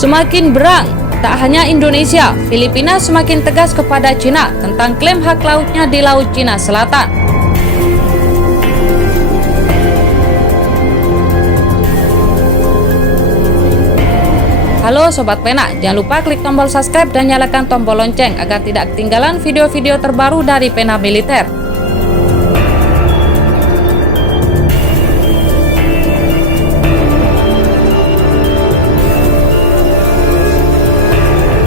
Semakin berang, tak hanya Indonesia, Filipina semakin tegas kepada Cina tentang klaim hak lautnya di Laut Cina Selatan. Halo Sobat Pena, jangan lupa klik tombol subscribe dan nyalakan tombol lonceng agar tidak ketinggalan video-video terbaru dari Pena Militer.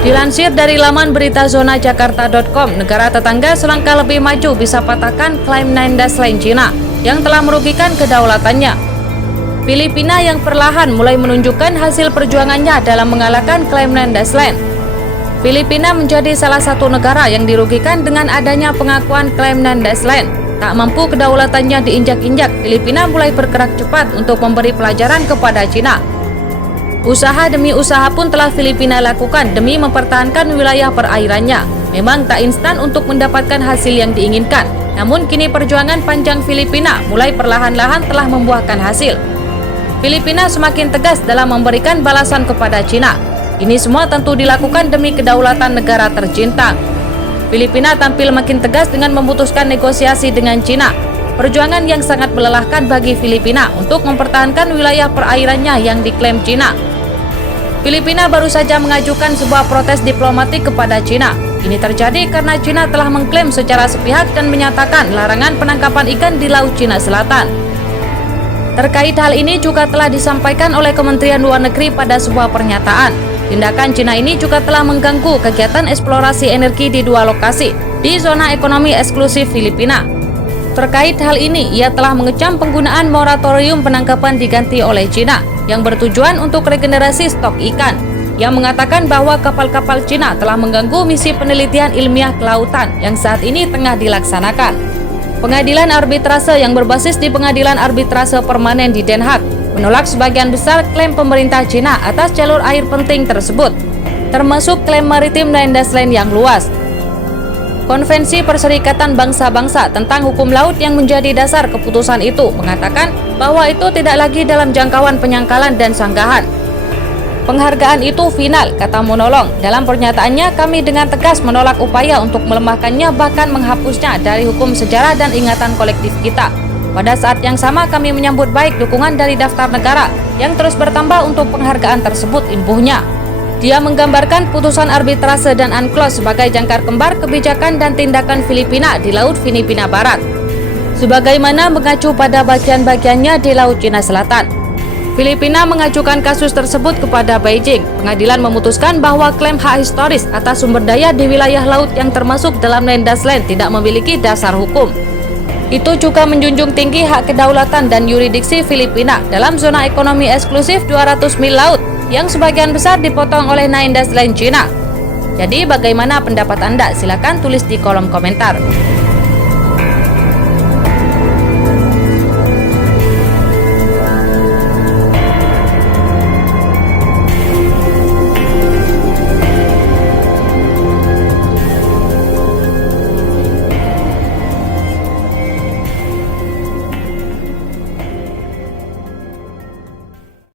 Dilansir dari laman berita zonajakarta.com, negara tetangga selangkah lebih maju bisa patahkan klaim 9 Dash Line Cina yang telah merugikan kedaulatannya. Filipina yang perlahan mulai menunjukkan hasil perjuangannya dalam mengalahkan klaim 9 Dash Line. Filipina menjadi salah satu negara yang dirugikan dengan adanya pengakuan klaim 9 Dash Line. Tak mampu kedaulatannya diinjak-injak, Filipina mulai bergerak cepat untuk memberi pelajaran kepada Cina. Usaha demi usaha pun telah Filipina lakukan demi mempertahankan wilayah perairannya. Memang tak instan untuk mendapatkan hasil yang diinginkan, namun kini perjuangan panjang Filipina mulai perlahan-lahan telah membuahkan hasil. Filipina semakin tegas dalam memberikan balasan kepada Cina. Ini semua tentu dilakukan demi kedaulatan negara tercinta. Filipina tampil makin tegas dengan memutuskan negosiasi dengan Cina. Perjuangan yang sangat melelahkan bagi Filipina untuk mempertahankan wilayah perairannya yang diklaim Cina. Filipina baru saja mengajukan sebuah protes diplomatik kepada Cina. Ini terjadi karena Cina telah mengklaim secara sepihak dan menyatakan larangan penangkapan ikan di Laut Cina Selatan. Terkait hal ini juga telah disampaikan oleh Kementerian Luar Negeri pada sebuah pernyataan. Tindakan Cina ini juga telah mengganggu kegiatan eksplorasi energi di dua lokasi di zona ekonomi eksklusif Filipina. Terkait hal ini, ia telah mengecam penggunaan moratorium penangkapan diganti oleh Cina yang bertujuan untuk regenerasi stok ikan. Ia mengatakan bahwa kapal-kapal Cina telah mengganggu misi penelitian ilmiah kelautan yang saat ini tengah dilaksanakan. Pengadilan arbitrase yang berbasis di Pengadilan Arbitrase Permanen di Den Haag menolak sebagian besar klaim pemerintah Cina atas jalur air penting tersebut, termasuk klaim maritim 9 Dash Line yang luas. Konvensi Perserikatan Bangsa-Bangsa tentang Hukum Laut yang menjadi dasar keputusan itu mengatakan bahwa itu tidak lagi dalam jangkauan penyangkalan dan sanggahan. Penghargaan itu final, kata Monolong. Dalam pernyataannya, kami dengan tegas menolak upaya untuk melemahkannya bahkan menghapusnya dari hukum sejarah dan ingatan kolektif kita. Pada saat yang sama, kami menyambut baik dukungan dari daftar negara yang terus bertambah untuk penghargaan tersebut, imbuhnya. Dia menggambarkan putusan arbitrase dan UNCLOS sebagai jangkar kembar kebijakan dan tindakan Filipina di Laut Filipina Barat, sebagaimana mengacu pada bagian-bagiannya di Laut Cina Selatan. Filipina mengajukan kasus tersebut kepada Beijing. Pengadilan memutuskan bahwa klaim hak historis atas sumber daya di wilayah laut yang termasuk dalam 9 Dash Line tidak memiliki dasar hukum. Itu juga menjunjung tinggi hak kedaulatan dan yurisdiksi Filipina dalam zona ekonomi eksklusif 200 mil laut yang sebagian besar dipotong oleh 9 Dash Line Cina. Jadi bagaimana pendapat Anda? Silakan tulis di kolom komentar.